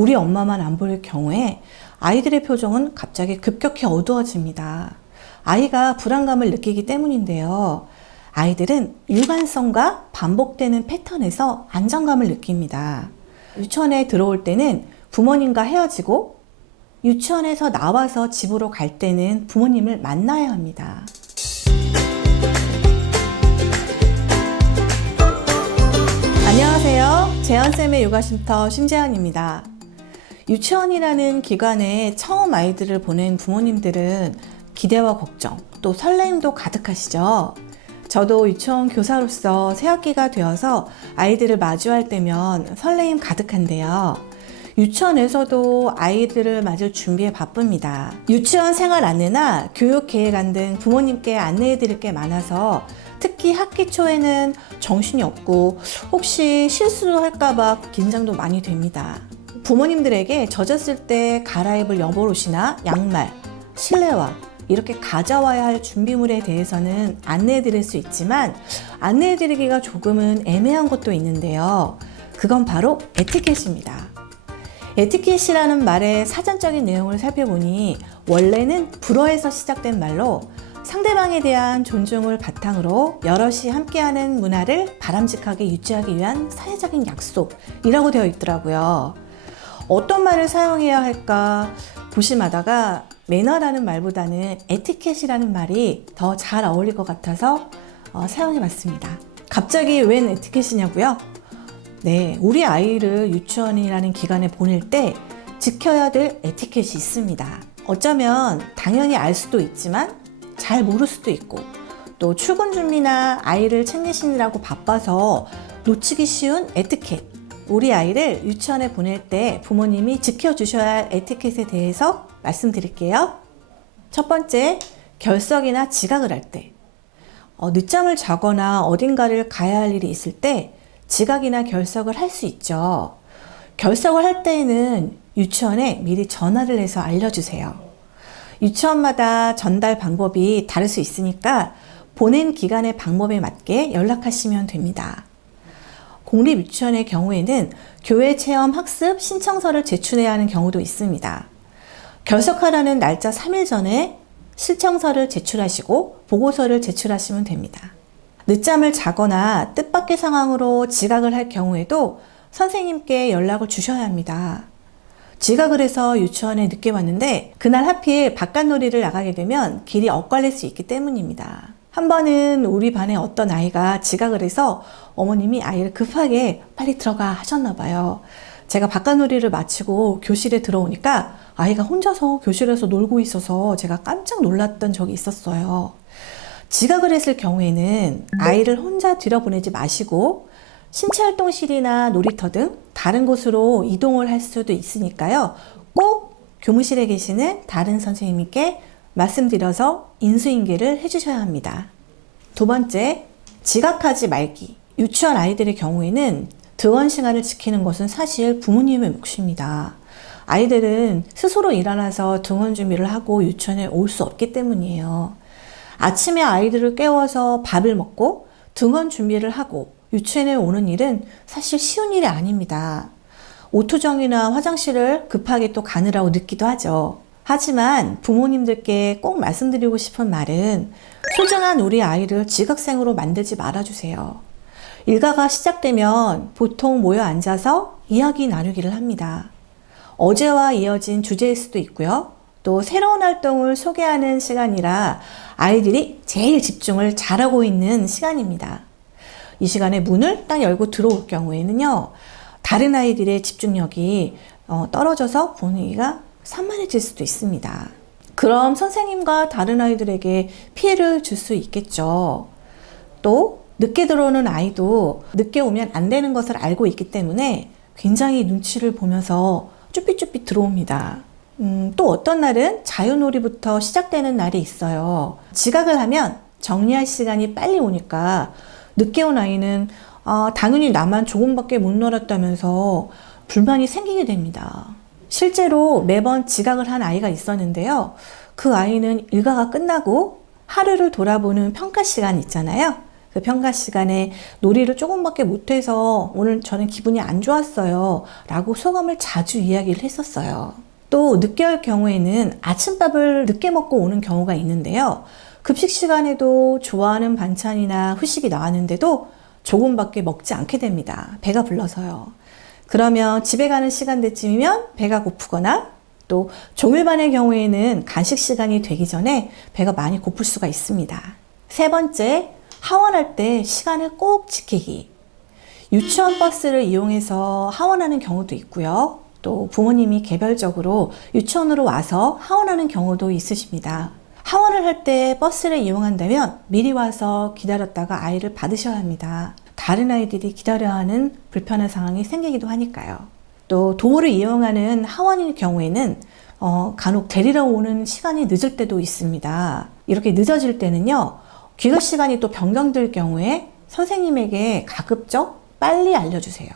우리 엄마만 안 보일 경우에 아이들의 표정은 갑자기 급격히 어두워집니다. 아이가 불안감을 느끼기 때문인데요. 아이들은 일관성과 반복되는 패턴에서 안정감을 느낍니다. 유치원에 들어올 때는 부모님과 헤어지고 유치원에서 나와서 집으로 갈 때는 부모님을 만나야 합니다. 안녕하세요. 재현쌤의 요가쉼터 심재현입니다. 유치원이라는 기관에 처음 아이들을 보낸 부모님들은 기대와 걱정, 또 설레임도 가득하시죠. 저도 유치원 교사로서 새학기가 되어서 아이들을 마주할 때면 설레임 가득한데요. 유치원에서도 아이들을 맞을 준비에 바쁩니다. 유치원 생활 안내나 교육 계획안 등 부모님께 안내해 드릴 게 많아서 특히 학기 초에는 정신이 없고 혹시 실수도 할까봐 긴장도 많이 됩니다. 부모님들에게 젖었을 때 갈아입을 여벌옷이나 양말, 실내화 이렇게 가져와야 할 준비물에 대해서는 안내해 드릴 수 있지만 안내해 드리기가 조금은 애매한 것도 있는데요. 그건 바로 에티켓입니다. 에티켓이라는 말의 사전적인 내용을 살펴보니 원래는 불어에서 시작된 말로 상대방에 대한 존중을 바탕으로 여럿이 함께하는 문화를 바람직하게 유지하기 위한 사회적인 약속이라고 되어 있더라고요. 어떤 말을 사용해야 할까 고심하다가 매너라는 말보다는 에티켓이라는 말이 더 잘 어울릴 것 같아서 사용해 봤습니다. 갑자기 웬 에티켓이냐고요? 네, 우리 아이를 유치원이라는 기관에 보낼 때 지켜야 될 에티켓이 있습니다. 어쩌면 당연히 알 수도 있지만 잘 모를 수도 있고 또 출근 준비나 아이를 챙기시느라고 바빠서 놓치기 쉬운 에티켓. 우리 아이를 유치원에 보낼 때 부모님이 지켜주셔야 할 에티켓에 대해서 말씀드릴게요. 첫 번째, 결석이나 지각을 할 때. 늦잠을 자거나 어딘가를 가야 할 일이 있을 때 지각이나 결석을 할 수 있죠. 결석을 할 때에는 유치원에 미리 전화를 해서 알려주세요. 유치원마다 전달 방법이 다를 수 있으니까 보낸 기간의 방법에 맞게 연락하시면 됩니다. 공립유치원의 경우에는 교회 체험 학습 신청서를 제출해야 하는 경우도 있습니다. 결석하라는 날짜 3일 전에 신청서를 제출하시고 보고서를 제출하시면 됩니다. 늦잠을 자거나 뜻밖의 상황으로 지각을 할 경우에도 선생님께 연락을 주셔야 합니다. 지각을 해서 유치원에 늦게 왔는데 그날 하필 바깥놀이를 나가게 되면 길이 엇갈릴 수 있기 때문입니다. 한 번은 우리 반에 어떤 아이가 지각을 해서 어머님이 아이를 급하게 빨리 들어가 하셨나 봐요. 제가 바깥놀이를 마치고 교실에 들어오니까 아이가 혼자서 교실에서 놀고 있어서 제가 깜짝 놀랐던 적이 있었어요. 지각을 했을 경우에는 아이를 혼자 들여보내지 마시고 신체활동실이나 놀이터 등 다른 곳으로 이동을 할 수도 있으니까요. 꼭 교무실에 계시는 다른 선생님께 말씀드려서 인수인계를 해주셔야 합니다. 두 번째, 지각하지 말기. 유치원 아이들의 경우에는 등원 시간을 지키는 것은 사실 부모님의 몫입니다. 아이들은 스스로 일어나서 등원 준비를 하고 유치원에 올 수 없기 때문이에요. 아침에 아이들을 깨워서 밥을 먹고 등원 준비를 하고 유치원에 오는 일은 사실 쉬운 일이 아닙니다. 오토정이나 화장실을 급하게 또 가느라고 늦기도 하죠. 하지만 부모님들께 꼭 말씀드리고 싶은 말은 소중한 우리 아이를 지각생으로 만들지 말아주세요. 일과가 시작되면 보통 모여 앉아서 이야기 나누기를 합니다. 어제와 이어진 주제일 수도 있고요. 또 새로운 활동을 소개하는 시간이라 아이들이 제일 집중을 잘하고 있는 시간입니다. 이 시간에 문을 딱 열고 들어올 경우에는요, 다른 아이들의 집중력이 떨어져서 분위기가 산만해질 수도 있습니다. 그럼 선생님과 다른 아이들에게 피해를 줄 수 있겠죠. 또 늦게 들어오는 아이도 늦게 오면 안 되는 것을 알고 있기 때문에 굉장히 눈치를 보면서 쭈삣쭈삣 들어옵니다. 또 어떤 날은 자유놀이부터 시작되는 날이 있어요. 지각을 하면 정리할 시간이 빨리 오니까 늦게 온 아이는 당연히 나만 조금밖에 못 놀았다면서 불만이 생기게 됩니다. 실제로 매번 지각을 한 아이가 있었는데요. 그 아이는 일과가 끝나고 하루를 돌아보는 평가 시간 있잖아요. 그 평가 시간에 놀이를 조금밖에 못해서 오늘 저는 기분이 안 좋았어요 라고 소감을 자주 이야기를 했었어요. 또 늦게 올 경우에는 아침밥을 늦게 먹고 오는 경우가 있는데요. 급식 시간에도 좋아하는 반찬이나 후식이 나왔는데도 조금밖에 먹지 않게 됩니다. 배가 불러서요. 그러면 집에 가는 시간대쯤이면 배가 고프거나 또 종일반의 경우에는 간식 시간이 되기 전에 배가 많이 고플 수가 있습니다. 세 번째, 하원할 때 시간을 꼭 지키기. 유치원 버스를 이용해서 하원하는 경우도 있고요. 또 부모님이 개별적으로 유치원으로 와서 하원하는 경우도 있으십니다. 하원을 할 때 버스를 이용한다면 미리 와서 기다렸다가 아이를 받으셔야 합니다. 다른 아이들이 기다려야 하는 불편한 상황이 생기기도 하니까요. 또 도보를 이용하는 하원일 경우에는 간혹 데리러 오는 시간이 늦을 때도 있습니다. 이렇게 늦어질 때는요, 귀가 시간이 또 변경될 경우에 선생님에게 가급적 빨리 알려주세요.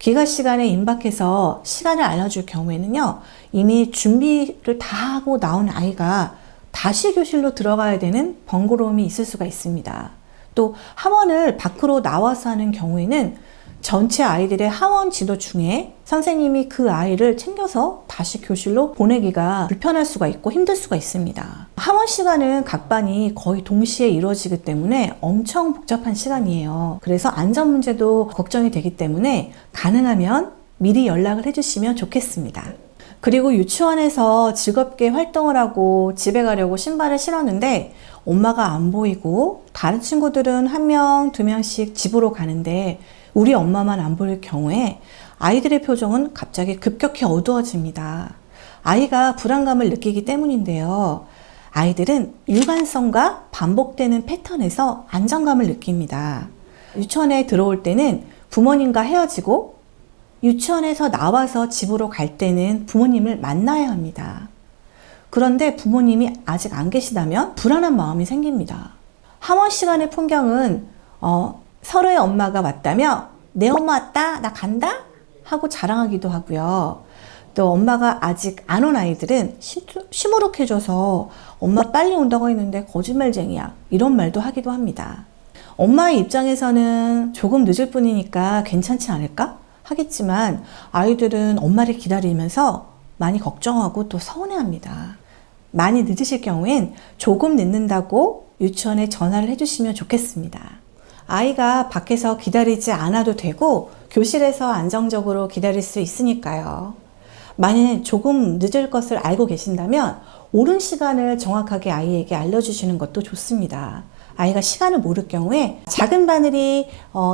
귀가 시간에 임박해서 시간을 알려줄 경우에는요, 이미 준비를 다 하고 나온 아이가 다시 교실로 들어가야 되는 번거로움이 있을 수가 있습니다. 또 하원을 밖으로 나와서 하는 경우에는 전체 아이들의 하원 지도 중에 선생님이 그 아이를 챙겨서 다시 교실로 보내기가 불편할 수가 있고 힘들 수가 있습니다. 하원 시간은 각 반이 거의 동시에 이루어지기 때문에 엄청 복잡한 시간이에요. 그래서 안전 문제도 걱정이 되기 때문에 가능하면 미리 연락을 해주시면 좋겠습니다. 그리고 유치원에서 즐겁게 활동을 하고 집에 가려고 신발을 신었는데 엄마가 안 보이고 다른 친구들은 한 명, 두 명씩 집으로 가는데 우리 엄마만 안 보일 경우에 아이들의 표정은 갑자기 급격히 어두워집니다. 아이가 불안감을 느끼기 때문인데요. 아이들은 일관성과 반복되는 패턴에서 안정감을 느낍니다. 유치원에 들어올 때는 부모님과 헤어지고 유치원에서 나와서 집으로 갈 때는 부모님을 만나야 합니다. 그런데 부모님이 아직 안 계시다면 불안한 마음이 생깁니다. 하원 시간의 풍경은 서로의 엄마가 왔다며 내 엄마 왔다, 나 간다 하고 자랑하기도 하고요. 또 엄마가 아직 안 온 아이들은 시무룩해져서 엄마 빨리 온다고 했는데 거짓말쟁이야 이런 말도 하기도 합니다. 엄마의 입장에서는 조금 늦을 뿐이니까 괜찮지 않을까 하겠지만 아이들은 엄마를 기다리면서 많이 걱정하고 또 서운해합니다. 많이 늦으실 경우엔 조금 늦는다고 유치원에 전화를 해주시면 좋겠습니다. 아이가 밖에서 기다리지 않아도 되고 교실에서 안정적으로 기다릴 수 있으니까요. 만약 조금 늦을 것을 알고 계신다면 옳은 시간을 정확하게 아이에게 알려주시는 것도 좋습니다. 아이가 시간을 모를 경우에 작은 바늘이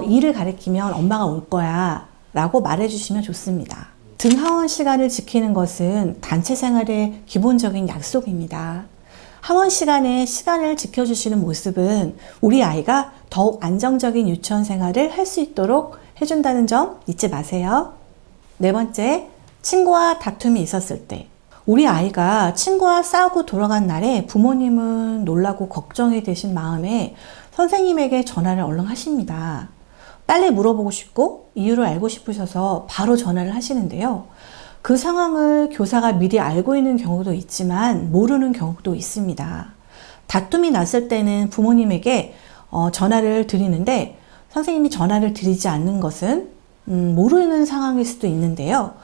이를 가리키면 엄마가 올 거야 라고 말해주시면 좋습니다. 등하원 시간을 지키는 것은 단체 생활의 기본적인 약속입니다. 하원 시간에 시간을 지켜주시는 모습은 우리 아이가 더욱 안정적인 유치원 생활을 할 수 있도록 해준다는 점 잊지 마세요. 네 번째, 친구와 다툼이 있었을 때. 우리 아이가 친구와 싸우고 돌아간 날에 부모님은 놀라고 걱정이 되신 마음에 선생님에게 전화를 얼른 하십니다. 빨리 물어보고 싶고 이유를 알고 싶으셔서 바로 전화를 하시는데요. 그 상황을 교사가 미리 알고 있는 경우도 있지만 모르는 경우도 있습니다. 다툼이 났을 때는 부모님에게 전화를 드리는데 선생님이 전화를 드리지 않는 것은 모르는 상황일 수도 있는데요.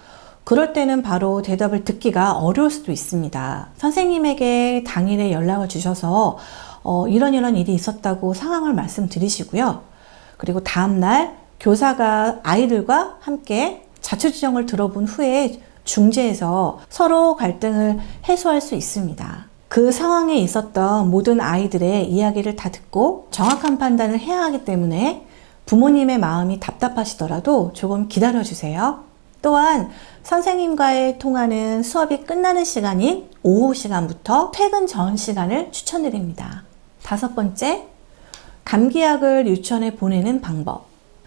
그럴 때는 바로 대답을 듣기가 어려울 수도 있습니다. 선생님에게 당일에 연락을 주셔서 이런 일이 있었다고 상황을 말씀드리시고요. 그리고 다음날 교사가 아이들과 함께 자초지종을 들어본 후에 중재해서 서로 갈등을 해소할 수 있습니다. 그 상황에 있었던 모든 아이들의 이야기를 다 듣고 정확한 판단을 해야 하기 때문에 부모님의 마음이 답답하시더라도 조금 기다려주세요. 또한 선생님과의 통화는 수업이 끝나는 시간인 오후 시간부터 퇴근 전 시간을 추천드립니다. 다섯 번째, 감기약을 유치원에 보내는 방법.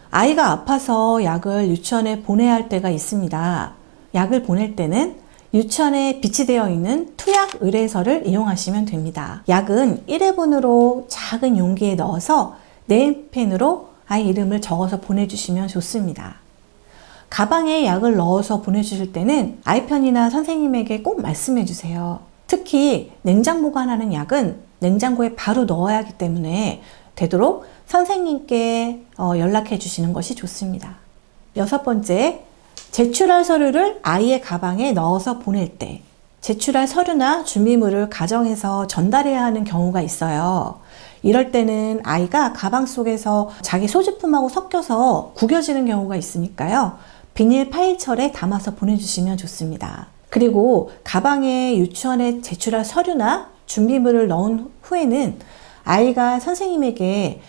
아이가 아파서 약을 유치원에 보내야 할 때가 있습니다. 약을 보낼 때는 유치원에 비치되어 있는 투약 의뢰서를 이용하시면 됩니다. 약은 1회분으로 작은 용기에 넣어서 네임펜으로 아이 이름을 적어서 보내주시면 좋습니다. 가방에 약을 넣어서 보내주실 때는 아이 편이나 선생님에게 꼭 말씀해 주세요. 특히 냉장 보관하는 약은 냉장고에 바로 넣어야 하기 때문에 되도록 선생님께 연락해 주시는 것이 좋습니다. 6번째, 제출할 서류를 아이의 가방에 넣어서 보낼 때 제출할 서류나 준비물을 가정에서 전달해야 하는 경우가 있어요. 이럴 때는 아이가 가방 속에서 자기 소지품하고 섞여서 구겨지는 경우가 있으니까요. 비닐 파일철에 담아서 보내주시면 좋습니다. 그리고 가방에 유치원에 제출할 서류나 준비물을 넣은 후에는 아이가 선생님에게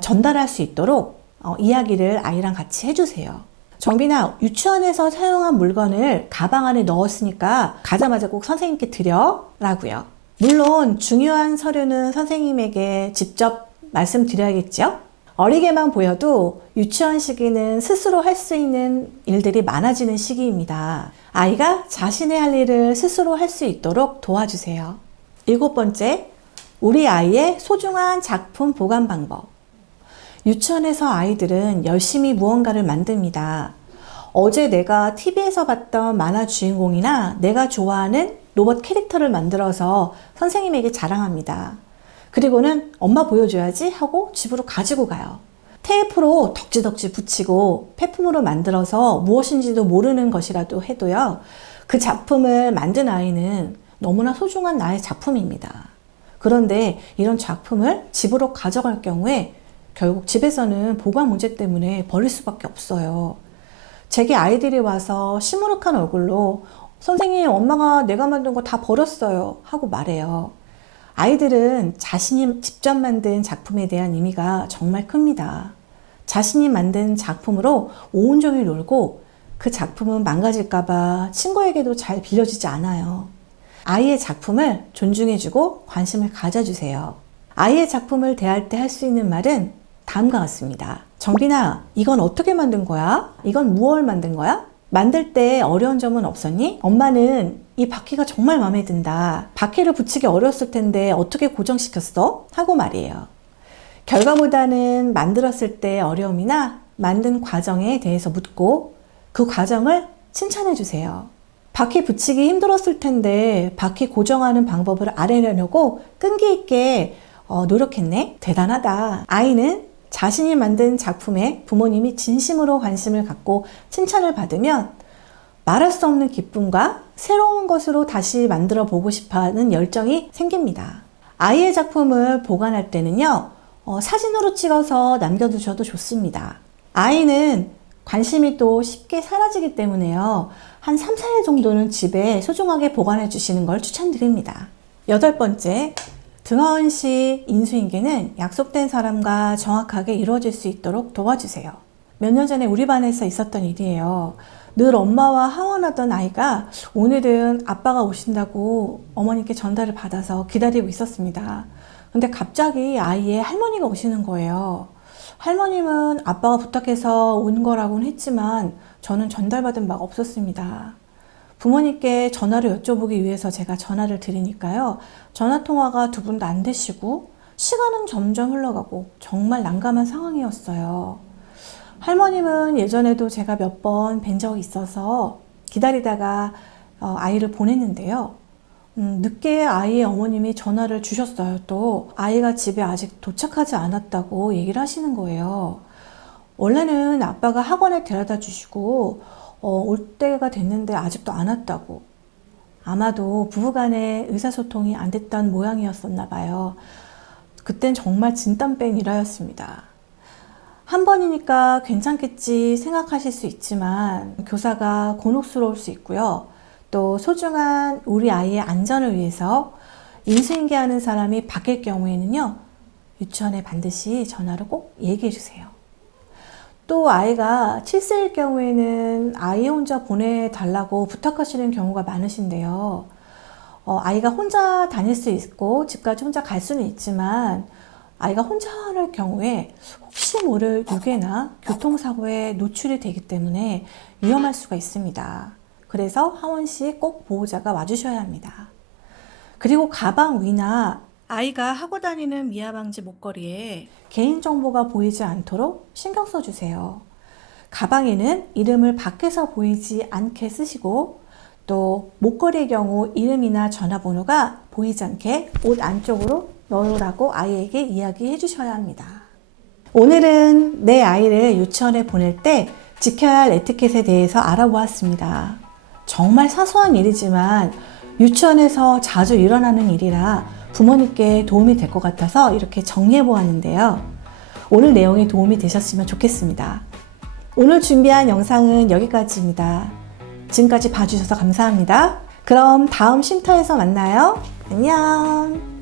전달할 수 있도록 이야기를 아이랑 같이 해주세요. 정빈아, 유치원에서 사용한 물건을 가방 안에 넣었으니까 가자마자 꼭 선생님께 드려 라고요. 물론 중요한 서류는 선생님에게 직접 말씀드려야겠죠? 어리게만 보여도 유치원 시기는 스스로 할 수 있는 일들이 많아지는 시기입니다. 아이가 자신의 할 일을 스스로 할 수 있도록 도와주세요. 7번째, 우리 아이의 소중한 작품 보관 방법. 유치원에서 아이들은 열심히 무언가를 만듭니다. 어제 내가 TV에서 봤던 만화 주인공이나 내가 좋아하는 로봇 캐릭터를 만들어서 선생님에게 자랑합니다. 그리고는 엄마 보여줘야지 하고 집으로 가지고 가요. 테이프로 덕지덕지 붙이고 폐품으로 만들어서 무엇인지도 모르는 것이라도 해도요. 그 작품을 만든 아이는 너무나 소중한 나의 작품입니다. 그런데 이런 작품을 집으로 가져갈 경우에 결국 집에서는 보관 문제 때문에 버릴 수밖에 없어요. 제게 아이들이 와서 시무룩한 얼굴로 선생님, 엄마가 내가 만든 거 다 버렸어요 하고 말해요. 아이들은 자신이 직접 만든 작품에 대한 의미가 정말 큽니다. 자신이 만든 작품으로 온종일 놀고 그 작품은 망가질까봐 친구에게도 잘 빌려주지 않아요. 아이의 작품을 존중해주고 관심을 가져주세요. 아이의 작품을 대할 때 할 수 있는 말은 다음과 같습니다. 정빈아, 이건 어떻게 만든 거야? 이건 무얼 만든 거야? 만들 때 어려운 점은 없었니? 엄마는 이 바퀴가 정말 마음에 든다. 바퀴를 붙이기 어려웠을 텐데 어떻게 고정시켰어? 하고 말이에요. 결과보다는 만들었을 때 어려움이나 만든 과정에 대해서 묻고 그 과정을 칭찬해 주세요. 바퀴 붙이기 힘들었을 텐데 바퀴 고정하는 방법을 알아내려고 끈기 있게 노력했네? 대단하다. 아이는 자신이 만든 작품에 부모님이 진심으로 관심을 갖고 칭찬을 받으면 말할 수 없는 기쁨과 새로운 것으로 다시 만들어 보고 싶어 하는 열정이 생깁니다. 아이의 작품을 보관할 때는요, 사진으로 찍어서 남겨두셔도 좋습니다. 아이는 관심이 또 쉽게 사라지기 때문에요. 한 3, 4일 정도는 집에 소중하게 보관해 주시는 걸 추천드립니다. 8번째, 등하원 씨 인수인계는 약속된 사람과 정확하게 이루어질 수 있도록 도와주세요. 몇 년 전에 우리 반에서 있었던 일이에요. 늘 엄마와 하원하던 아이가 오늘은 아빠가 오신다고 어머니께 전달을 받아서 기다리고 있었습니다. 근데 갑자기 아이의 할머니가 오시는 거예요. 할머님은 아빠가 부탁해서 온 거라고는 했지만 저는 전달받은 바가 없었습니다. 부모님께 전화를 여쭤보기 위해서 제가 전화를 드리니까요. 전화통화가 두 분 다 안 되시고 시간은 점점 흘러가고 정말 난감한 상황이었어요. 할머님은 예전에도 제가 몇 번 뵌 적이 있어서 기다리다가 아이를 보냈는데요. 늦게 아이의 어머님이 전화를 주셨어요. 또 아이가 집에 아직 도착하지 않았다고 얘기를 하시는 거예요. 원래는 아빠가 학원에 데려다 주시고 올 때가 됐는데 아직도 안 왔다고. 아마도 부부간의 의사소통이 안 됐던 모양이었었나 봐요. 그땐 정말 진땀 뺀 일화였습니다. 한 번이니까 괜찮겠지 생각하실 수 있지만 교사가 곤혹스러울 수 있고요. 또 소중한 우리 아이의 안전을 위해서 인수인계하는 사람이 바뀔 경우에는요. 유치원에 반드시 전화로 꼭 얘기해 주세요. 또 아이가 7세일 경우에는 아이 혼자 보내달라고 부탁하시는 경우가 많으신데요. 아이가 혼자 다닐 수 있고 집까지 혼자 갈 수는 있지만 아이가 혼자 할 경우에 혹시 모를 유괴나 교통사고에 노출이 되기 때문에 위험할 수가 있습니다. 그래서 하원 시 꼭 보호자가 와주셔야 합니다. 그리고 가방 위나 아이가 하고 다니는 미아방지 목걸이에 개인정보가 보이지 않도록 신경 써주세요. 가방에는 이름을 밖에서 보이지 않게 쓰시고 또 목걸이의 경우 이름이나 전화번호가 보이지 않게 옷 안쪽으로 넣으라고 아이에게 이야기해 주셔야 합니다. 오늘은 내 아이를 유치원에 보낼 때 지켜야 할 에티켓에 대해서 알아보았습니다. 정말 사소한 일이지만 유치원에서 자주 일어나는 일이라 부모님께 도움이 될 것 같아서 이렇게 정리해 보았는데요. 오늘 내용이 도움이 되셨으면 좋겠습니다. 오늘 준비한 영상은 여기까지입니다. 지금까지 봐주셔서 감사합니다. 그럼 다음 쉼터에서 만나요. 안녕.